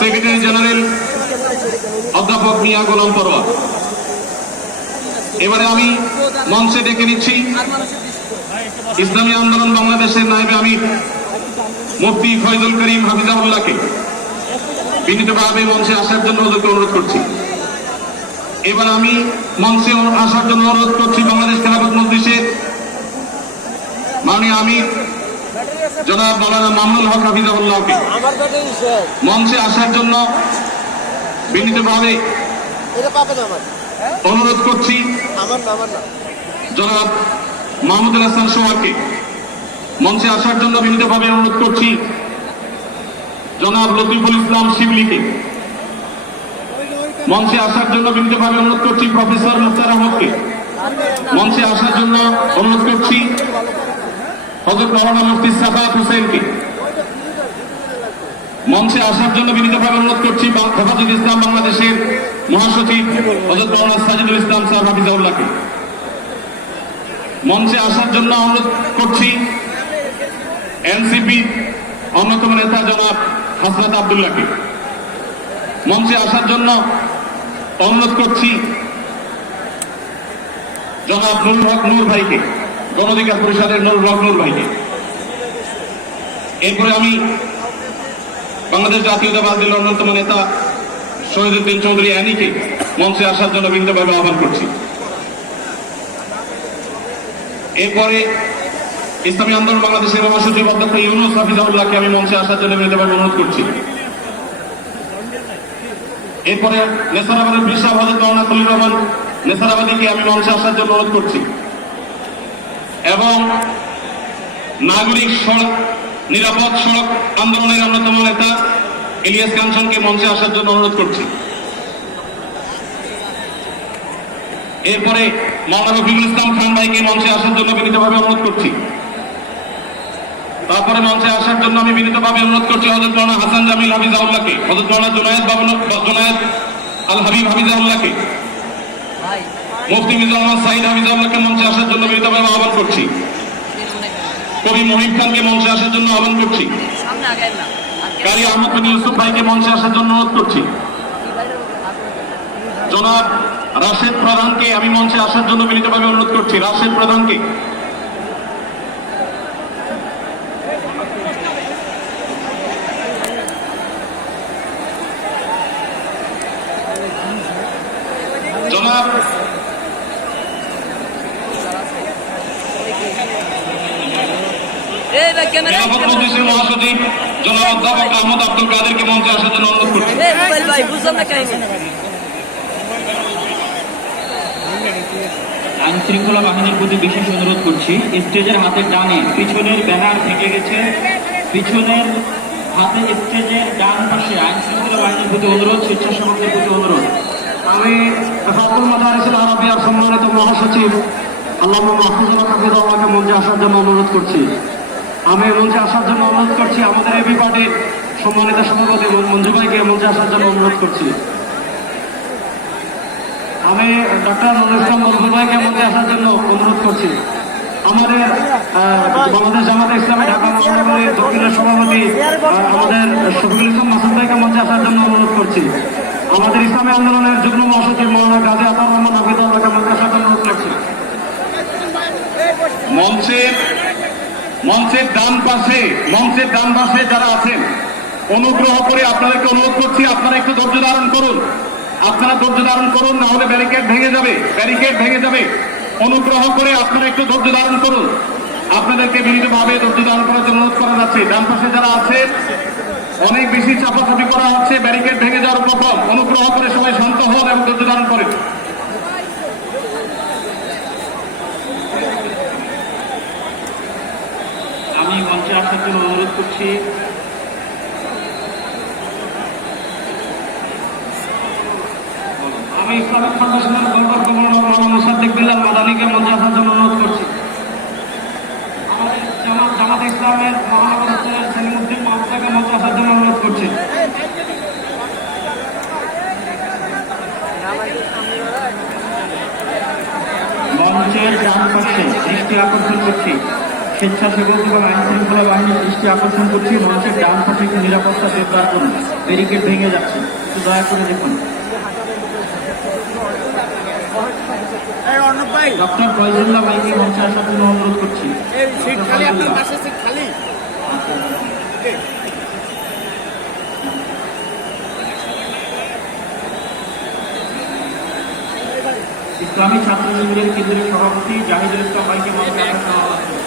Secretary general অধ্যাপক মিয়া গোলাম পরোয়ার। এবারে আমি মঞ্চে ডেকে নিচ্ছি ইসলামী আন্দোলন বাংলাদেশের নায়েবে আমির মুফতি ফয়জুল করিম হাফিজাহুল্লাহকে বিনীতভাবে মঞ্চে আসার জন্য অনুরোধ করছি। এবার আমি মঞ্চে আসার জন্য অনুরোধ করছি বাংলাদেশ খেলাফত মজলিসের মাননীয় আমির জনাব মাওলানা মামুনুল হক হাফিজাহুল্লাহকে মঞ্চে আসার জন্য বিনীতভাবে অনুরোধ করছি। জনাব মাহমুদুল হাসান সোহাগকে মঞ্চে আসার জন্য বিনীতভাবে অনুরোধ করছি। জনাব লতিফুল ইসলাম শিবলিকে মঞ্চে আসার জন্য বিনীতভাবে অনুরোধ করছি। প্রফেসর মুখতার আহমদকে মঞ্চে আসার জন্য অনুরোধ করছি। হযরত মাওলানা মুফতি সাফায়াত হোসেনকে মঞ্চে আসার জন্য বিনীতভাবে অনুরোধ করছি। হেফাজত ইসলাম বাংলাদেশের মহাসচিব হযরত মাওলানা সাজিদুল ইসলাম সাহেব হাফিজাহুল্লাহকে মঞ্চে আসার জন্য অনুরোধ করছি। এনসিপি অন্যতম নেতা জনাব হাসনাত আব্দুল্লাহকে মঞ্চে আসার জন্য অনুরোধ করছি। জনাব নুরুল হক নূর ভাইকে, গণ অধিকার পরিষদের নুরুল হক নূর ভাইকে। এরপরে আমি বাংলাদেশ জাতীয়তাবাদী দলের অন্যতম নেতা শহীদুদ্দিন চৌধুরী অ্যানিকে মঞ্চে আসার জন্য বিনীতভাবে আহ্বান করছি। এরপরে ইসলামী আন্দোলন বাংলাদেশের মহাসচিব অধ্যক্ষ ইউনুস হাফিজাহুল্লাহকে আমি মঞ্চে আসার জন্য বিনীতভাবে অনুরোধ করছি। এরপরে নেসারাবাদের বিশাল হযরত মাওলানা খলিলুর রহমান নেসারাবাদীকে আমি মঞ্চে আসার জন্য অনুরোধ করছি এবং নাগরিক সড়ক নিরাপদ সড়ক আন্দোলনের অন্যতম নেতা ইলিয়াস কাঞ্চনকে মঞ্চে আসার জন্য অনুরোধ করছি। এরপরে মাওলানা রফিকুল ইসলাম খান ভাইকে মঞ্চে আসার জন্য বিনীতভাবে অনুরোধ করছি। তারপরে মঞ্চে আসার জন্য আমি বিনীতভাবে অনুরোধ করছি হযরত মাওলানা হাসান জামিল হাফিজাহুল্লাহকে, হযরত মাওলানা জুনায়েদ আল হাবিব হাফিজাহুল্লাহকে, মুফতি মিজানুর রহমান সাঈদ হাফিজাহুল্লাহকে মঞ্চে আসার জন্য বিনীতভাবে আহ্বান করছি। কবি মহিব খানকে মঞ্চে আসার জন্য আহ্বান করছি। কারি আহমদ বিন ইউসুফ ভাইকে মঞ্চে আসার জন্য অনুরোধ করছি। জনাব রাশেদ প্রধানকে আমি মঞ্চে আসার জন্য বিনীতভাবে অনুরোধ করছি। রাশেদ প্রধানকে জনাব খেলাফত মজলিসের মহাসচিব জনাব অধ্যাপক আহমদ আব্দুল কাদেরকে মঞ্চে আসার জন্য অনুরোধ করছি। আইন শৃঙ্খলা বাহিনীর প্রতি বিশেষ অনুরোধ করছি, স্টেজের হাতের ডানে পিছনের ব্যানার থেকে গেছে, পিছনের হাতে স্টেজের ডান পাশে আইন শৃঙ্খলা বাহিনীর প্রতি অনুরোধ, স্বেচ্ছাসেবকদের প্রতি অনুরোধ। আমি ফাতুল মাদারিসুল আরাবিয়ার সম্মানিত মহাসচিব আল্লামা মাহফুজুল হক হাফিজাহুল্লাহকে মঞ্চে আসার জন্য অনুরোধ করছি। আমি মঞ্চে আসার জন্য অনুরোধ করছি আমাদের এবি পার্টির সম্মানিত সভাপতি মঞ্জু ভাইকে মঞ্চে আসার জন্য অনুরোধ করছি। আমি ডক্টর নুরুল ইসলাম মজবুর ভাইকে মঞ্চে আসার জন্য অনুরোধ করছি। আমাদের বাংলাদেশ জামাতে ইসলামী ঢাকা মহানগরীর দক্ষিণের সভাপতি আমাদের শফিকুল ইসলাম মাসুদ ভাইকে মঞ্চে আসার জন্য অনুরোধ করছি। আমাদের ইসলামী আন্দোলনের যুগ্ম মহাসচিব মৌলানা গাজী আতাউর রহমান হাফিজাহুল্লাহকে মঞ্চে আসার জন্য অনুরোধ করছি। মঞ্চের ডান পাশে যারা আছেন অনুগ্রহ করে আপনাদেরকে অনুরোধ করছি, আপনারা একটু ধৈর্য ধারণ করুন, না হলে ব্যারিকেড ভেঙে যাবে। অনুগ্রহ করে আপনারা একটু ধৈর্য ধারণ করুন। আপনাদেরকে বিনীতভাবে ধৈর্য ধারণ করার জন্য অনুরোধ করা যাচ্ছে। ডান পাশে যারা আছে অনেক বেশি চাপাচাপি করা হচ্ছে, ব্যারিকেড ভেঙে যাওয়ার প্রথম। অনুগ্রহ করে সবাই শান্ত হন এবং ধৈর্য ধারণ করেন। আমি মঞ্চে আসার জন্য অনুরোধ করছি আমি ইসলামিক ফাউন্ডেশনের গভর্নর মাওলানা মুসাদ্দিক বিল্লাল মাদানীকে মঞ্চে আসার জন্য অনুরোধ করছি। আমাদের জামাত ইসলামের মহানগর অঞ্চলের সেলিমউদ্দিন মাহমুদকে মঞ্চে আসার জন্য অনুরোধ করছি। মঞ্চের ডান পাশে দৃষ্টি আকর্ষণ করছি স্বেচ্ছাসেবক এবং আইন শৃঙ্খলা বাহিনীর দৃষ্টি আকর্ষণ করছি, মঞ্চের ডান পাশে একটি নিরাপত্তা জোরদার করুন, ব্যারিকেড ভেঙে যাচ্ছে, একটু দয়া করে দেখুন। ডক্টর ফয়জুল্লাহ ভাইকে মঞ্চে আসার জন্য অনুরোধ করছি। ইসলামী ছাত্র শিবিরের কেন্দ্রীয় সভাপতি জাহিদুল ইসলাম ভাইকে মঞ্চে আসার জন্য অনুরোধ করছি।